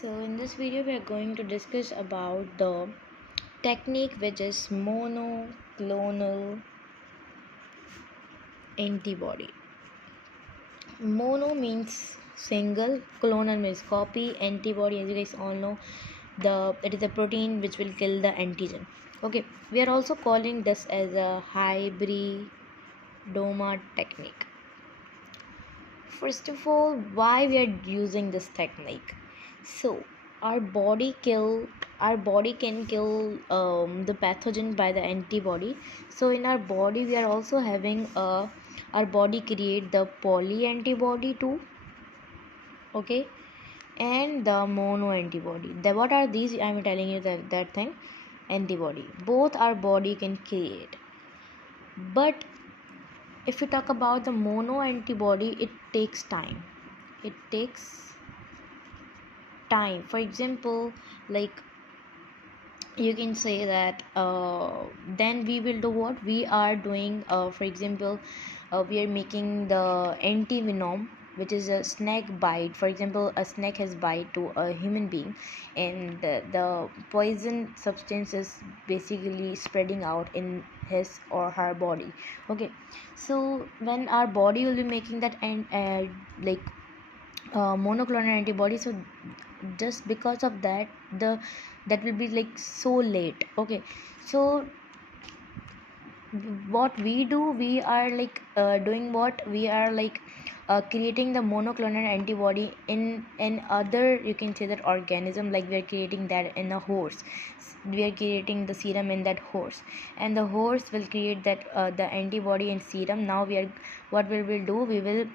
So in this video we are going to discuss about the technique which is monoclonal antibody. Mono means single, clonal means copy, antibody as you guys all know it is a protein which will kill the antigen. Okay, we are also calling this as a hybridoma technique. First of all, why we are using this technique? So our body can kill the pathogen by the antibody. So in our body we are also having our body create the poly antibody too, okay, and the mono antibody. What are these? I'm telling you that thing, antibody. Both our body can create, but if you talk about the mono antibody, it takes time. It takes time. For example, like you can say that then we will do what we are doing. For example, we are making the anti-venom, which is a snake bite. For example, a snake has bite to a human being, and the poison substance is basically spreading out in his or her body. Okay, so when our body will be making that monoclonal antibody, so just because of that that will be like so late. Okay, so what we do, we are like doing what we are like creating the monoclonal antibody in other, you can say that, organism. Like we are creating that in a horse, we are creating the serum in that horse, and the horse will create that the antibody in serum. Now what we will do, we will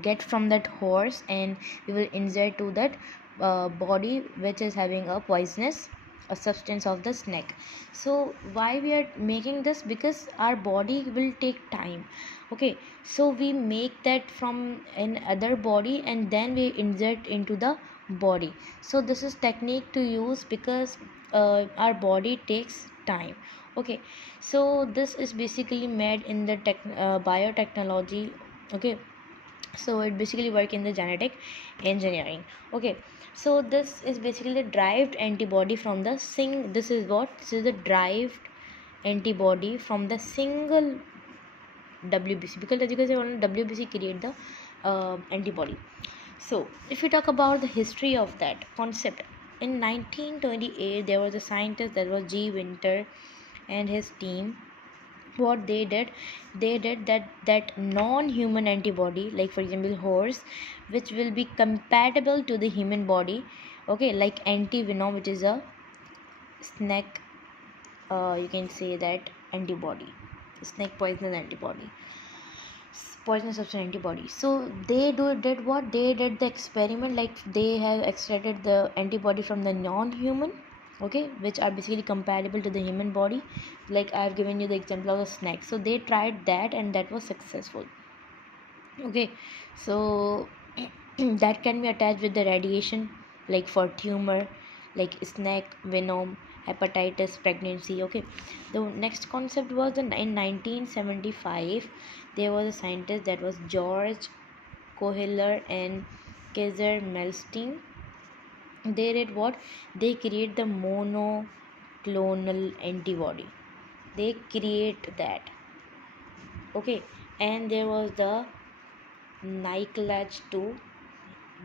get from that horse and we will insert to that body which is having a poisonous a substance of the snake. So why we are making this? Because our body will take time. Okay, so we make that from an other body and then we insert into the body. So this is technique to use because our body takes time. Okay, so this is basically made in the biotechnology. Okay, so it basically work in the genetic engineering. Okay, so this is basically the derived antibody from the this is the derived antibody from the single WBC, because as you guys know, WBC create the antibody. So if you talk about the history of that concept, in 1928 there was a scientist that was G. Winter and his team. What they did that non-human antibody, like for example horse, which will be compatible to the human body. Okay, like anti-venom, which is a snake, you can say that antibody, snake poisonous substance antibody. So did what they did the experiment, like they have extracted the antibody from the non-human, okay, which are basically compatible to the human body. Like I have given you the example of a snake, so they tried that and that was successful. Okay, so that can be attached with the radiation, like for tumor, like snake venom, hepatitis, pregnancy. Okay, the next concept was in 1975 there was a scientist that was George Kohler and Kaiser Melstein. They did what? They create the monoclonal antibody. They create that. Okay, and there was the Nicolaj too.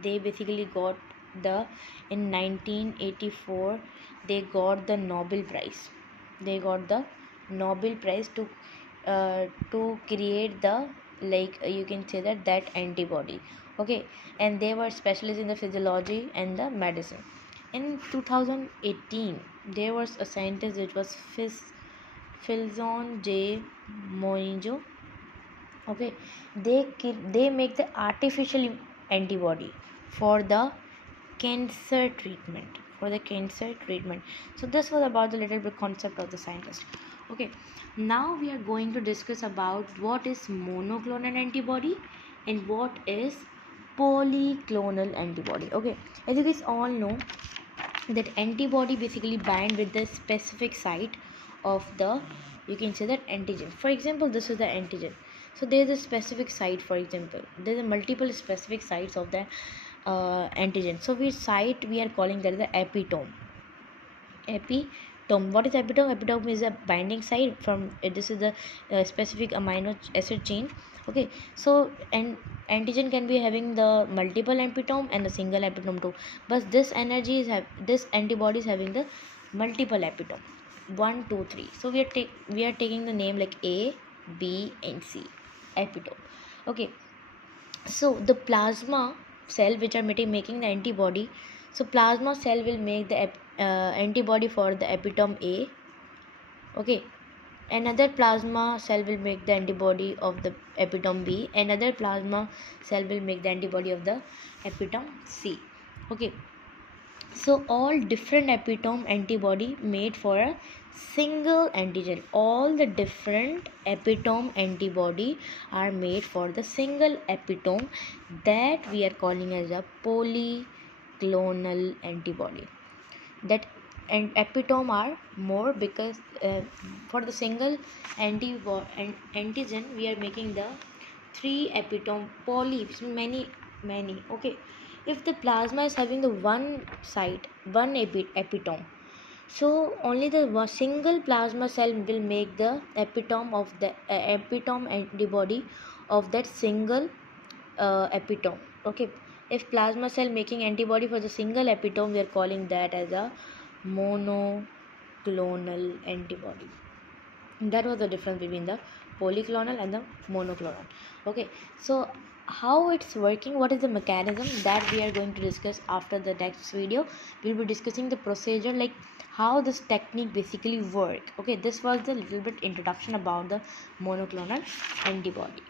They basically got the in 1984 they got the Nobel Prize. They got the Nobel Prize to create the, like you can say that antibody. Okay, and they were specialists in the physiology and the medicine. In 2018 there was a scientist, it was Filzon J. Monijo. Okay, they make the artificial antibody for the cancer treatment. So this was about the little bit concept of the scientist. Okay, now we are going to discuss about what is monoclonal antibody and what is polyclonal antibody. Okay, as you guys all know that antibody basically bind with the specific site of the, you can say that, antigen. For example, this is the antigen, so there is a specific site. For example, there are multiple specific sites of the antigen. So we are calling that the epitome. Epitome. What is epitome? Epitome is a binding site from this is the specific amino acid chain. Okay, so and antigen can be having the multiple epitome and a single epitome too, but this antibody is having the multiple epitome, 1 2 3. So we are taking the name like A, B and C, epitome. Okay, so the plasma cell which are making the antibody, so plasma cell will make the antibody for the epitome A. Okay, another plasma cell will make the antibody of the epitome B, another plasma cell will make the antibody of the epitome C. Okay, so all different epitome antibody made for a single antigen. All the different epitome antibody are made for the single epitome that we are calling as a polyclonal antibody. That and epitome are more because for the single antigen we are making the 3 epitome poly, many. Okay, if the plasma is having the one site, one epitome, so only the single plasma cell will make the epitome of the epitome antibody of that single epitome. Okay, if plasma cell making antibody for the single epitome, we are calling that as a monoclonal antibody. That was the difference between the polyclonal and the monoclonal. Okay, so how it's working, what is the mechanism, that we are going to discuss after the next video. We'll be discussing the procedure, like how this technique basically work. Okay, this was the little bit introduction about the monoclonal antibody.